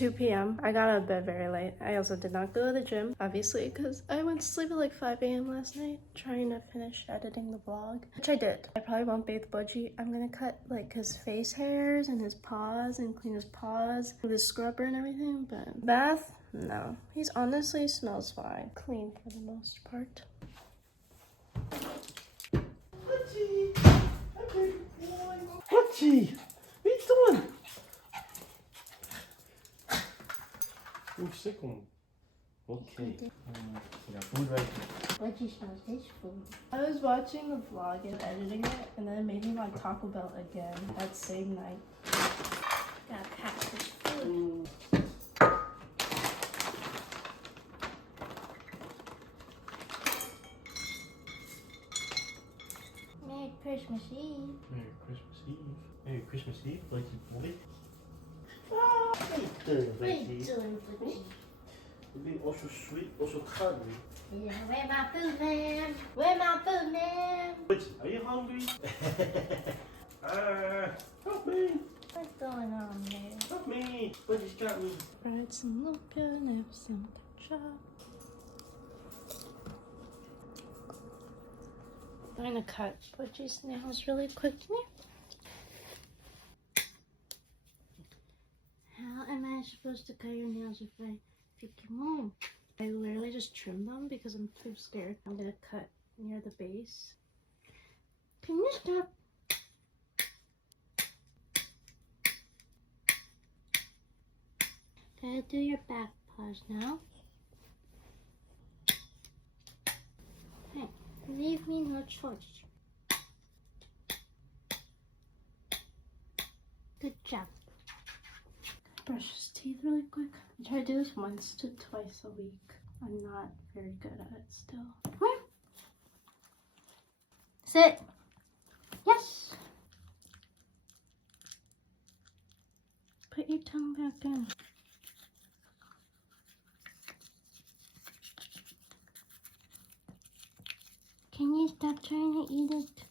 2 p.m. I got out of bed very late. I also did not go to the gym, obviously, because I went to sleep at like 5 a.m. last night trying to finish editing the vlog, which I did. I probably won't bathe Budgie. I'm gonna cut like his face hairs and his paws and clean his paws with his scrubber and everything, but bath, no. He's honestly smells fine. Clean for the most part. Budgie! Okay, Budgie! What are you doing? You're sick on. Okay. Yeah, food right here. Budgie smells his food. I was watching the vlog and editing it, and then it made me want Taco Bell again that same night. Gotta pack this food. Merry Christmas Eve. Merry Christmas Eve. Merry Christmas Eve, Budgie boy. Ah, how you doing, Budgie? You're being also sweet, also cuddly. Yeah, where my food, man? Where my food, man? Budgie, are you hungry? Help me! What's going on there? Help me! Budgie's got me. Fried some lumpia and have some ketchup. I'm gonna cut Budgie's nails really quick. How am I supposed to cut your nails if I pick your mom? I literally just trimmed them because I'm too scared. I'm gonna cut near the base. Can you stop? Gotta do your back paws now. Hey, leave me no choice. Good job. Brush his teeth really quick. I try to do this once to twice a week. I'm not very good at it still. Where? Sit. Yes. Put your tongue back in. Can you stop trying to eat it?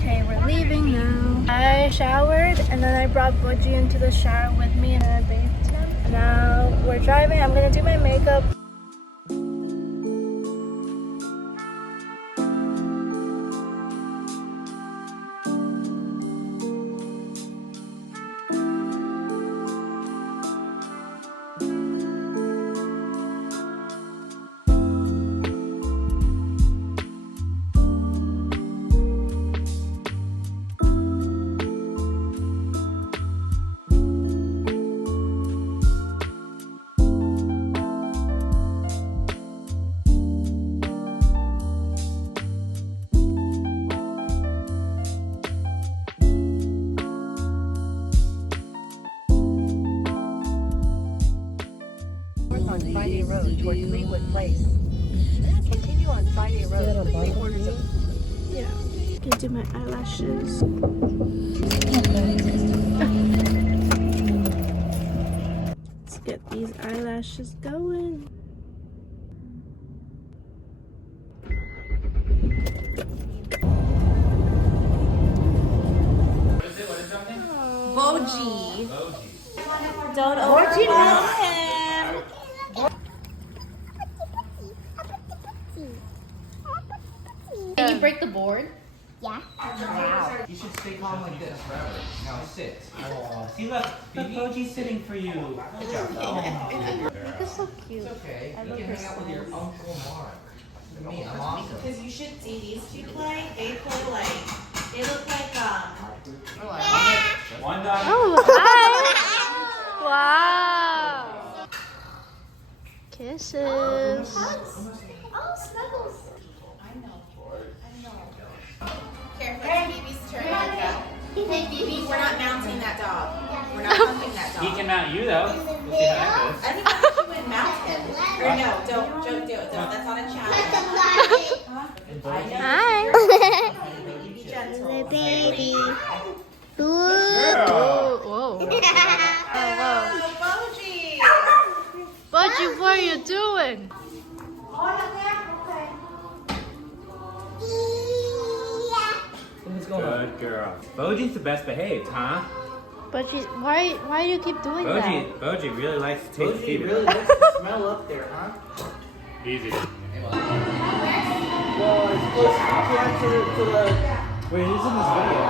Okay, we're leaving now. I showered and then I brought Budgie into the shower with me and I bathed him. Now we're driving. I'm gonna do my makeup. On Friday Road toward Fleetwood Place. Continue on Friday Road for 3/4 of... Yeah. I can do my eyelashes. Let's get these eyelashes going. Boji. Don't overwhelm him. Can you break the board? Yeah. Wow. You should stay calm like this forever. Now sit. Oh, see, look, baby Boji's sitting for you. Good job. Oh, That's so cute. it's okay. You can hang out with your Uncle Mark. Me, I'm awesome. Because you should see these two play. They play like, they look like, One dog. Oh, hi. Wow. Kisses. Oh, snuggles. Careful, it's Phoebe's turn. Hey, Phoebe, we're not mounting that dog. We're not mounting that dog. He can mount you, though. We'll see how that goes. I don't think you would mount him. Or no, don't do it. Don't. That's not a challenge. Hi. Be gentle. The baby. Ooh. Girl. Whoa. Oh, Boji. Budgie, what are you doing? What's going on? Good girl. Boji's the best behaved, huh? Boji, why do you keep doing that? Boji really likes to taste Boji fever. really likes the smell up there, huh? Easy. Well, it's close to the... Wait, who's in this video?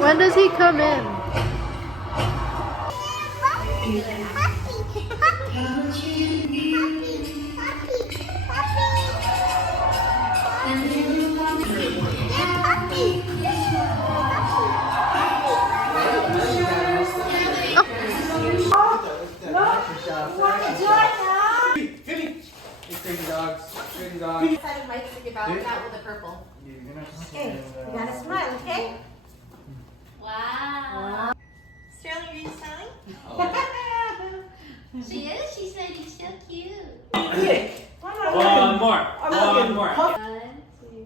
When does he come in? Crazy dogs. Crazy dogs. Decided Mike's to give out that with the purple. Hey, you gotta smile, okay? Wow. Sterling, are you smiling? She is. She said he's so cute. Quick! One more. One more. 1, 2,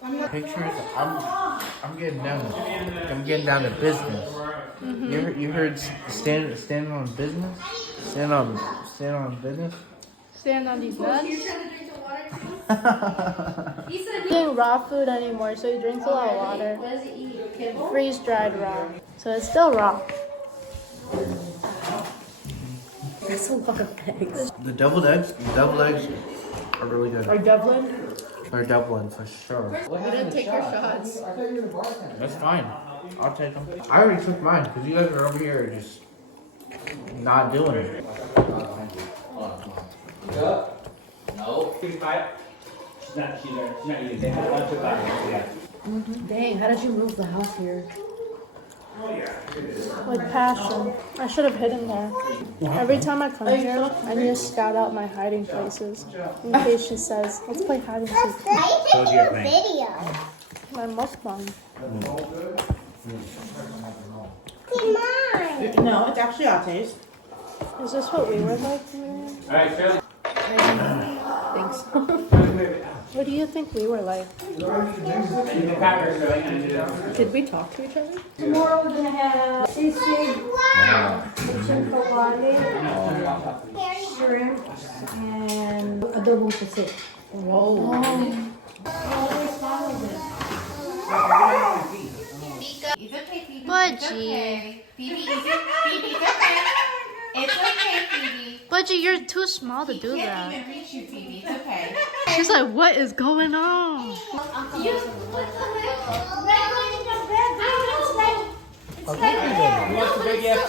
3. Pictures. I'm getting down. I'm getting down to business. You heard stand on business? Stand on business. Stand on these nuts. He's not eating raw food anymore, so he drinks a lot of water. What does he eat? Freeze dried raw. So it's still raw. That's a lot of eggs. The deviled eggs are really good. Or Dublin? Or Dublin for sure. You didn't take your shots. That's fine. I'll take them. I already took mine because you guys are over here just not doing it. No. 55. She's not eating. They had lunch with us. Yeah. Dang, how did you move the house here? With passion. I should have hidden there. Every time I come here, I need to scout out my hiding places. In case she says, let's play hide and seek. Told you everything. Video. My mukbang. Mine. No, it's actually Ate's. Is this what we were like? Alright, Shirley. Thanks. What do you think we were like? The packers are like, Did we talk to each other? Tomorrow we're gonna have sisig, chicken kawali, shrimp, and adobong pusit. Whoa. Always follow this. It's okay, Phoebe. Budgie. It's okay. Phoebe, Phoebe, it's okay. It's okay, Phoebe. Budgie, you're too small to do Can't that. even reach you, Phoebe. It's okay. She's like, what is going on? You, what the heck? Who wants the big gift?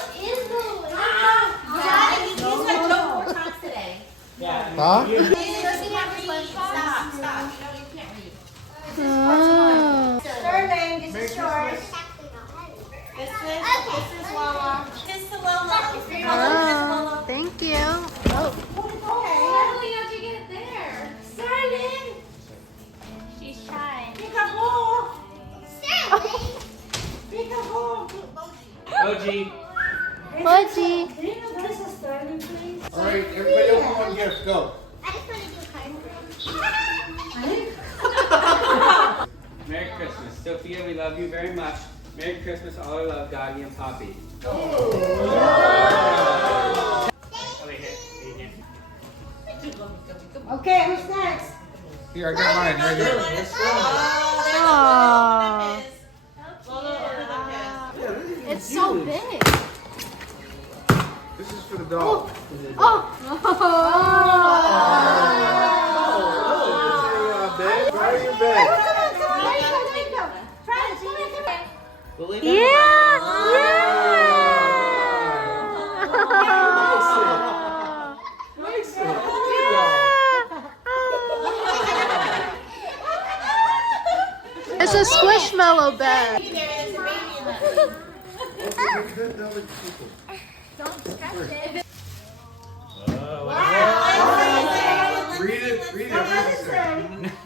Daddy, you used my joke 4 times today. Yeah. Huh? You can't read. Stop. You can't read. Oh. Sterling, this is yours. This is Wawa. This is Lola. Oh, thank you. Oh. How do we have to get there? Sterling, She's shy. peekaboo. Peekaboo. Boji. Budgie. Can you know this is Sterling, please? Alright, everybody open one gift. Go. I just want to do Merry Christmas. Sophia, we love you very much. Merry Christmas, all our love, Doggy and Poppy. Okay, who's next? Here, I got mine right here. Aww. It's so big. This is for the dog. Oh. Bed? Try your bed. Yeah. It's a squishmallow bed. Read it.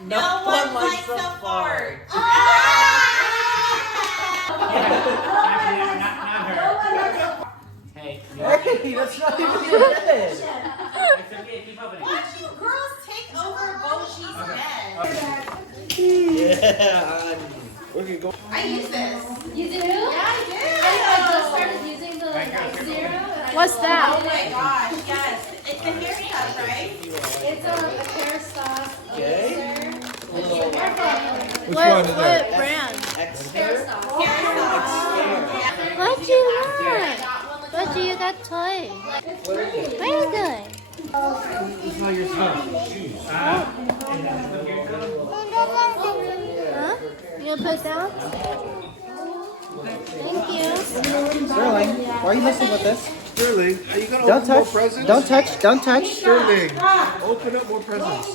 No one likes a fart. Hey. Hey, that's not even your bed. It's okay, keep opening. Why don't you girls take over Boshi's bed? Yeah. Okay, go. I use this. You do? Yeah, I do. I just started using the like zero. And What's Oh that? my gosh, yes. It's the hair stuff, right? It's a hair sauce. Okay. Elixir. What brand? Budgie, look! Budgie, you got toys. What are you doing? It's not your son. Huh? You gonna put it down? Thank you. Sterling, why are you messing with this? Sterling, are you gonna Don't open more touch. presents? Don't touch. Don't touch. Sterling, open up more presents.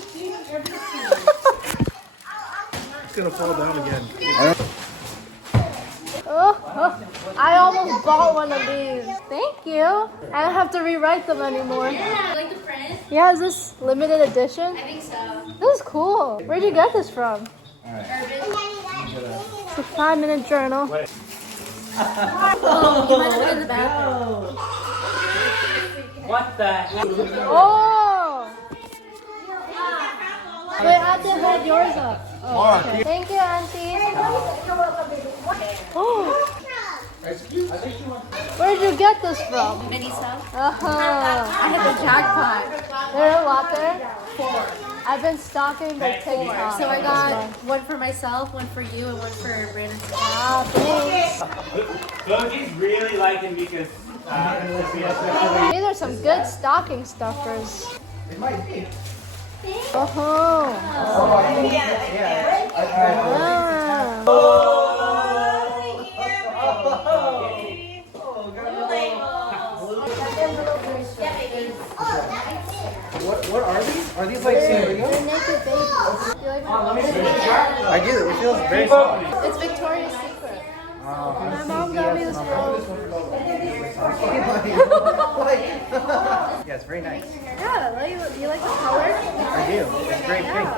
It's gonna fall down again. Oh, I almost bought one of these. Thank you. I don't have to rewrite them anymore. Like the print? Yeah, is this limited edition? I think so. This is cool. Where'd you get this from? It's a 5-minute journal. You might look in the bathroom. What the heck? Oh! Wait, I have to hold yours up. Oh, okay. Thank you, Auntie. Oh. Where'd you get this from? Mini stuff. Uh-huh. I hit the jackpot. There are a lot there? 4. I've been stalking the TikTok. So I got one for myself, one for you, and one for Brandon. Ah, thanks. Boji's really liking because These are some good stocking stuffers. it might be. Oh. Yeah. What are these? Are these like They're cereal? naked babies. You like Let me see. them? I do. It feels very soft. It's Victoria's Secret. My mom got me this robe. Yeah, it's very nice. Yeah, you like the color? I do. It's very pink.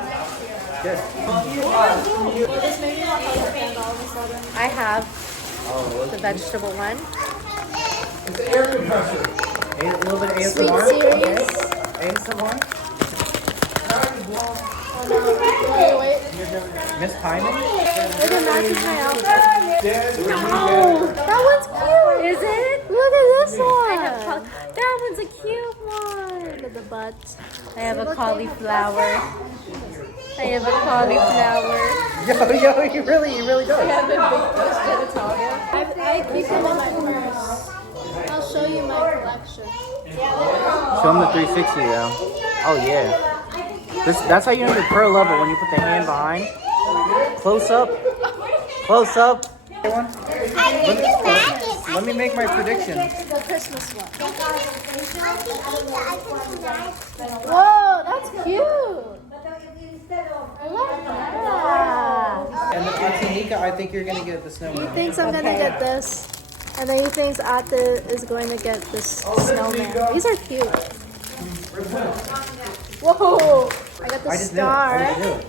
Good. This made me want color panda all of a sudden. I have the vegetable one. A little bit of Sweet ASMR. series. ASMR. Oh no, wait. Miss Hyman. Look at matching my outfit. Oh, that one's cute. Is it? Look at this one. That one's a cute one. Look at the butt. I have a cauliflower. I have a cauliflower. Yo, he really does. I keep them in my purse. I'll show you my collection. Show them the 360 though. Oh yeah. That's how you know your pro level when you put the hand behind. Close up. Close up. Let me make my prediction. The Christmas one. Whoa, that's cute. I like that. And Tanika, I think you're gonna get the snowman. He thinks I'm gonna get this. And then he thinks Ate is going to get this snowman. These are cute. Whoa! I got the I just star. knew it.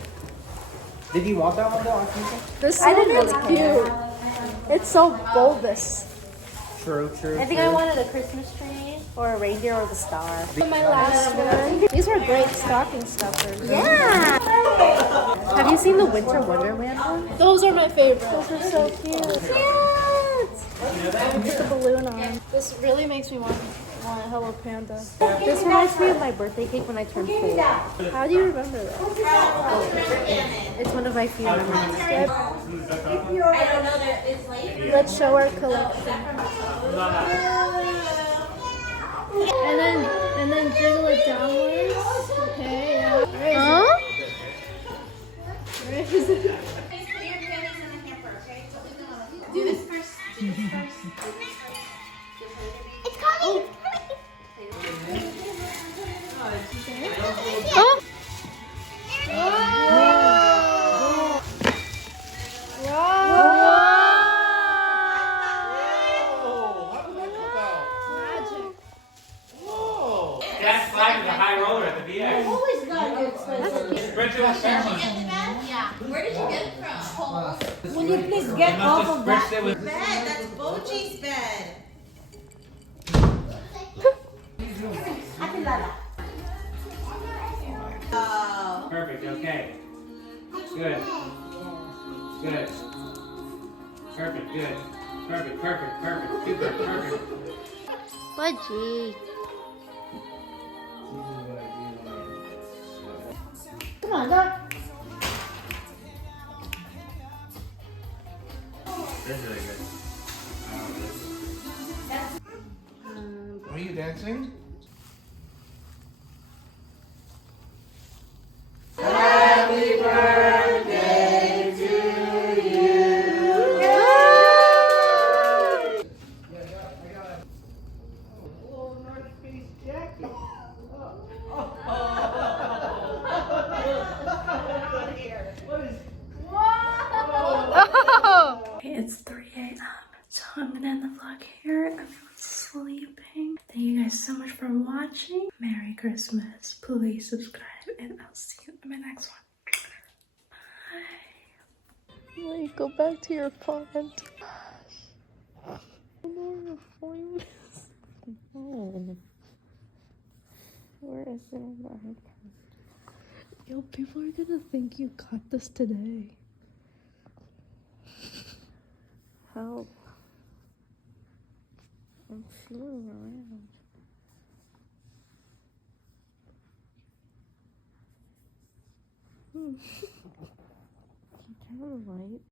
Did you want that one though, Tanika? This snowman's cute. It's so bulbous. True. I think I wanted a Christmas tree or a reindeer or the star. My last one. These were great stocking stuffers. Yeah. Have you seen the Winter Wonderland one? Those are my favorite. Those are so cute. With the balloon on. This really makes me want a Hello Panda. This reminds me of my birthday cake when I turned 4. How do you remember that? It's one of my few memories. Let's show our collection. And then jiggle it downwards. Okay, yeah. Huh? Where is it? Do this first. Do this first. It's coming. Oh! That flag is a high roller at the VX. Sprinter was family. Yeah. Where did you get it from? Will you please get off of that? Bed. That's Boji's bed. Oh. Perfect, okay. Good. Good. Perfect, good. Perfect. Super, perfect. Budgie. Come on, look. It's 3 a.m. So I'm gonna end the vlog here. Everyone's sleeping. Thank you guys so much for watching. Merry Christmas. Please subscribe and I'll see you in my next one. Bye. Wait, go back to your pond. No. Where is it on the iPad? Yo, people are gonna think you caught this today. Help. I'm feeling around. Turn on the light.